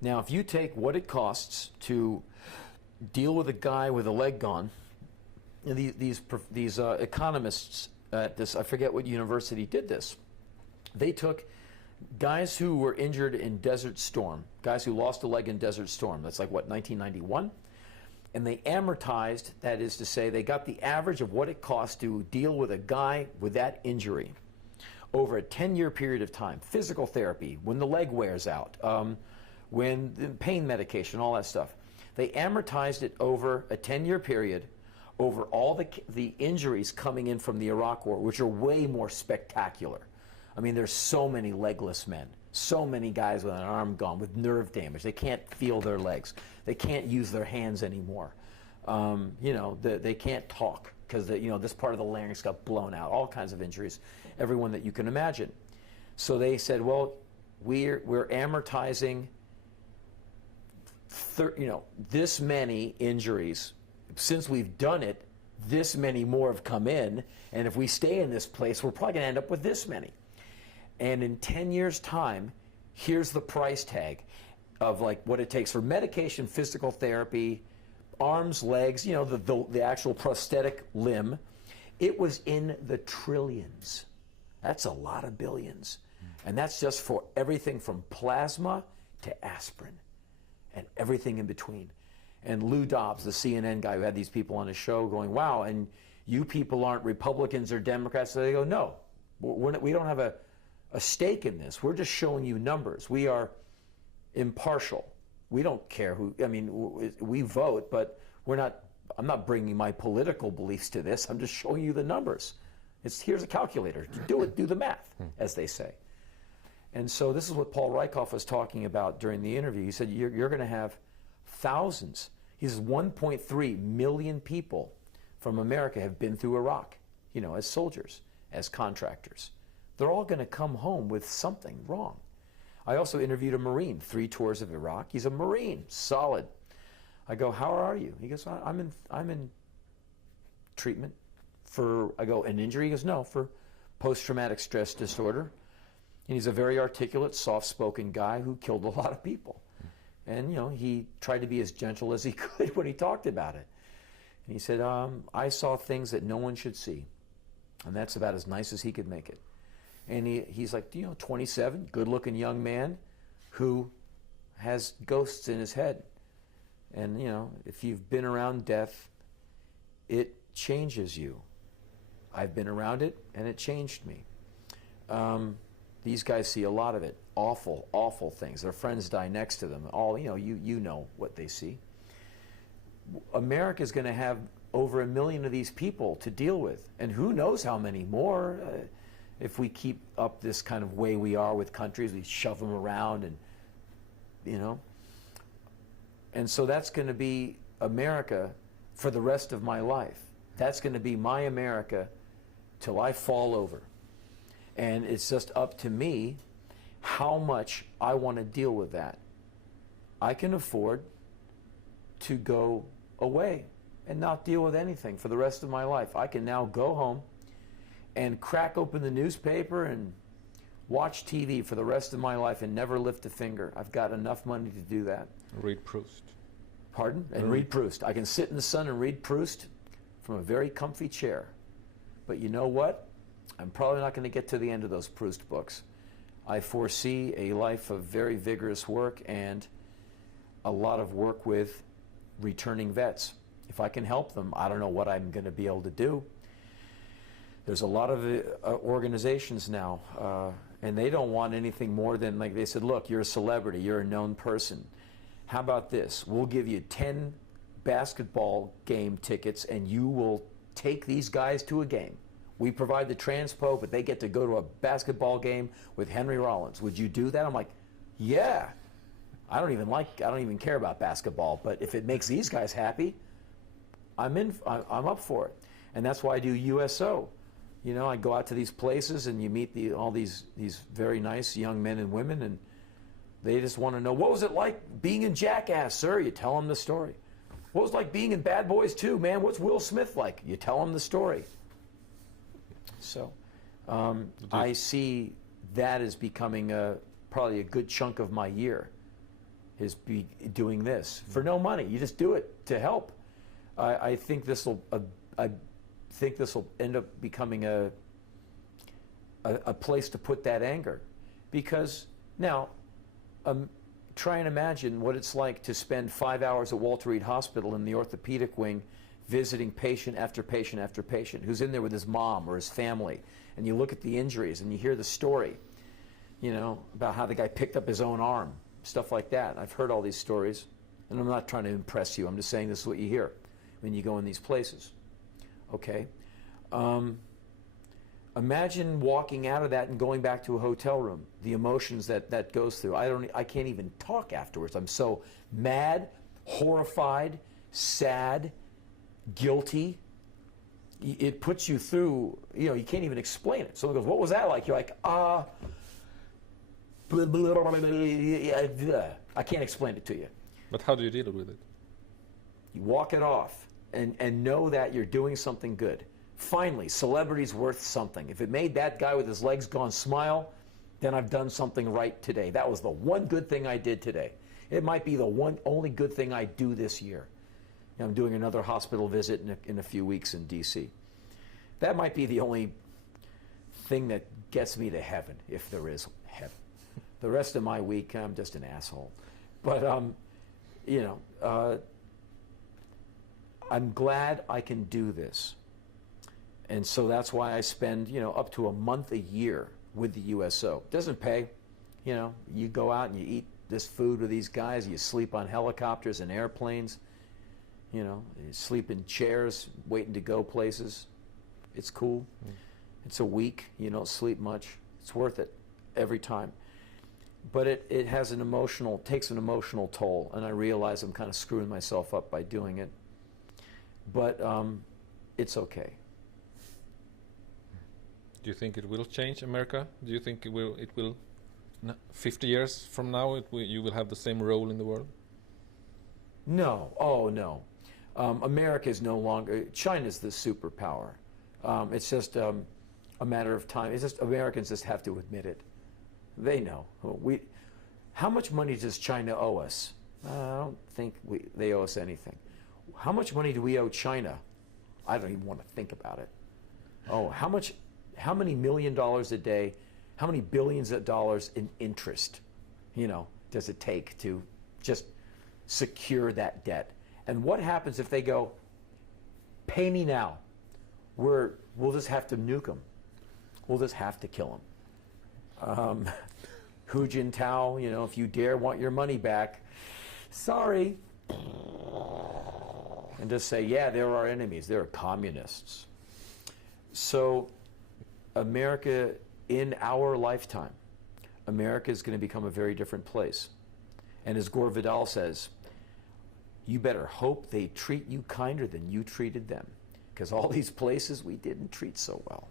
Now, if you take what it costs to deal with a guy with a leg gone, these economists at this, I forget what university did this, they took guys who were injured in Desert Storm, guys who lost a leg in Desert Storm, that's like, what, 1991? And they amortized, that is to say, they got the average of what it costs to deal with a guy with that injury over a 10-year period of time. Physical therapy, when the leg wears out, when the pain medication, all that stuff. They amortized it over a 10-year period over all the injuries coming in from the Iraq War, which are way more spectacular. I mean, there's so many legless men, so many guys with an arm gone, with nerve damage. They can't feel their legs. They can't use their hands anymore. You know, they can't talk because you know, this part of the larynx got blown out. All kinds of injuries, everyone that you can imagine. So they said, well, we're amortizing, you know, this many injuries. Since we've done it, this many more have come in, and if we stay in this place, we're probably going to end up with this many. And in 10 years' time, here's the price tag of like what it takes for medication, physical therapy, arms, legs, you know, the actual prosthetic limb. It was in the trillions. That's a lot of billions. And that's just for everything from plasma to aspirin and everything in between. And Lou Dobbs, the CNN guy who had these people on his show, going, wow, and you people aren't Republicans or Democrats. So they go, no, we don't have a stake in this. We're just showing you numbers. We are impartial. We don't care who, I mean, we vote, but I'm not bringing my political beliefs to this. I'm just showing you the numbers. Here's a calculator. Do the math, as they say. And so this is what Paul Rieckhoff was talking about during the interview. He said, you're going to have thousands. He says 1.3 million people from America have been through Iraq, you know, as soldiers, as contractors. They're all going to come home with something wrong. I also interviewed a Marine, 3 tours of Iraq. He's a Marine, solid. I go, how are you? He goes, I'm in treatment for, I go, an injury? He goes, no, for post-traumatic stress disorder. And he's a very articulate, soft-spoken guy who killed a lot of people. And, you know, he tried to be as gentle as he could when he talked about it. And he said, I saw things that no one should see. And that's about as nice as he could make it. And he's like, you know, 27, good-looking young man who has ghosts in his head. And, you know, if you've been around death, it changes you. I've been around it, and it changed me. These guys see a lot of it. Awful, awful things. Their friends die next to them. All, you know, you know what they see. America's going to have over 1 million of these people to deal with. And who knows how many more. If we keep up this kind of way we are with countries, we shove them around and, you know. And so that's going to be America for the rest of my life. That's going to be my America till I fall over. And it's just up to me how much I want to deal with that. I can afford to go away and not deal with anything for the rest of my life. I can now go home and crack open the newspaper and watch TV for the rest of my life and never lift a finger. I've got enough money to do that. Read Proust. Pardon? And read Proust. I can sit in the sun and read Proust from a very comfy chair. But you know what? I'm probably not going to get to the end of those Proust books. I foresee a life of very vigorous work and a lot of work with returning vets. If I can help them, I don't know what I'm going to be able to do. There's a lot of organizations now, and they don't want anything more than, like they said, look, you're a celebrity, you're a known person. How about this? We'll give you 10 basketball game tickets, and you will take these guys to a game. We provide the transpo, but they get to go to a basketball game with Henry Rollins. Would you do that? I'm like, yeah. I don't even care about basketball, but if it makes these guys happy, I'm up for it. And that's why I do USO. You know, I go out to these places and you meet all these very nice young men and women, and they just want to know, what was it like being in Jackass, sir? You tell them the story. What was it like being in Bad Boys 2, man? What's Will Smith like? You tell them the story. So I see that as becoming probably a good chunk of my year, is be doing this for no money. You just do it to help. I think this will end up becoming a place to put that anger, because now try and imagine what it's like to spend 5 hours at Walter Reed Hospital in the orthopedic wing, visiting patient after patient after patient who's in there with his mom or his family, and you look at the injuries and you hear the story, you know, about how the guy picked up his own arm, stuff like that. I've heard all these stories, and I'm not trying to impress you. I'm just saying this is what you hear when you go in these places. Okay? Imagine walking out of that and going back to a hotel room, the emotions that goes through. I can't even talk afterwards. I'm so mad, horrified, sad, guilty. It puts you through, you know, you can't even explain it. Someone goes, what was that like? You're like, blah, blah, blah, blah, blah. I can't explain it to you. But how do you deal with it? You walk it off and know that you're doing something good. Finally, celebrity's worth something. If it made that guy with his legs gone smile, then I've done something right today. That was the one good thing I did today. It might be the only good thing I do this year. I'm doing another hospital visit in a few weeks in D.C. That might be the only thing that gets me to heaven, if there is heaven. The rest of my week, I'm just an asshole. But, you know, I'm glad I can do this. And so that's why I spend, you know, up to a month a year with the USO. It doesn't pay. You know, you go out and you eat this food with these guys, you sleep on helicopters and airplanes, you know, you sleep in chairs waiting to go places. It's cool. It's a week, you don't sleep much. It's worth it every time. But it has an emotional, takes an emotional toll, and I realize I'm kind of screwing myself up by doing it. But it's okay. Do you think it will change America? Do you think it will 50 years from now, you will have the same role in the world? No. Oh, no. America is no longer, China's the superpower. It's just a matter of time. It's just Americans just have to admit it. They know. How much money does China owe us? I don't think they owe us anything. How much money do we owe China? I don't even want to think about it. Oh, how many $1 million a day, how many billions of dollars in interest, you know, does it take to just secure that debt? And what happens if they go, pay me now? We'll just have to nuke them. We'll just have to kill them. Hu Jintao, you know, if you dare want your money back, sorry. And just say, yeah, they're our enemies. They're communists. So America, in our lifetime, America is going to become a very different place. And as Gore Vidal says, you better hope they treat you kinder than you treated them, because all these places we didn't treat so well.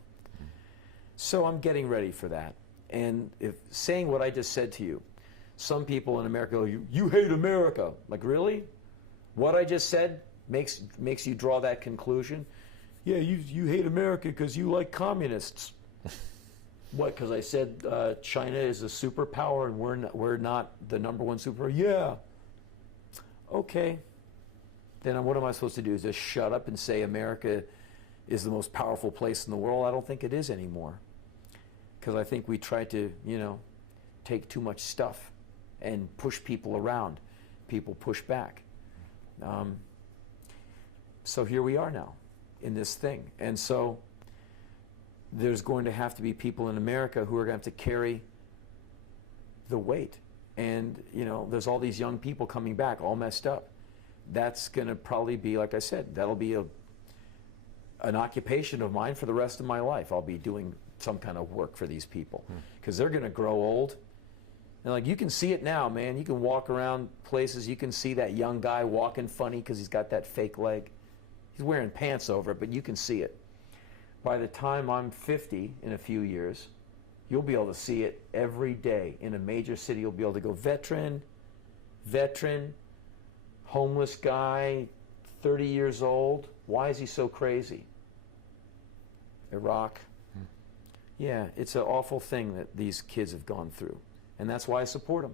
So I'm getting ready for that. And if saying what I just said to you, some people in America go, you hate America. Like, really? What I just said makes you draw that conclusion? Yeah, you hate America because you like communists. What, because I said China is a superpower and we're not the #1 superpower? Yeah. Okay. Then what am I supposed to do? Just shut up and say America is the most powerful place in the world? I don't think it is anymore. Because I think we try to, you know, take too much stuff and push people around. People push back. So here we are now in this thing. And so there's going to have to be people in America who are going to have to carry the weight. And, you know, there's all these young people coming back all messed up. That's going to probably be, like I said, that'll be an occupation of mine for the rest of my life. I'll be doing some kind of work for these people because they're going to grow old. And like, you can see it now, man. You can walk around places, you can see that young guy walking funny because he's got that fake leg. He's wearing pants over it, but you can see it. By the time I'm 50 in a few years, you'll be able to see it every day. In a major city, you'll be able to go, veteran, homeless guy, 30 years old. Why is he so crazy? Iraq. Yeah, it's an awful thing that these kids have gone through. And that's why I support them.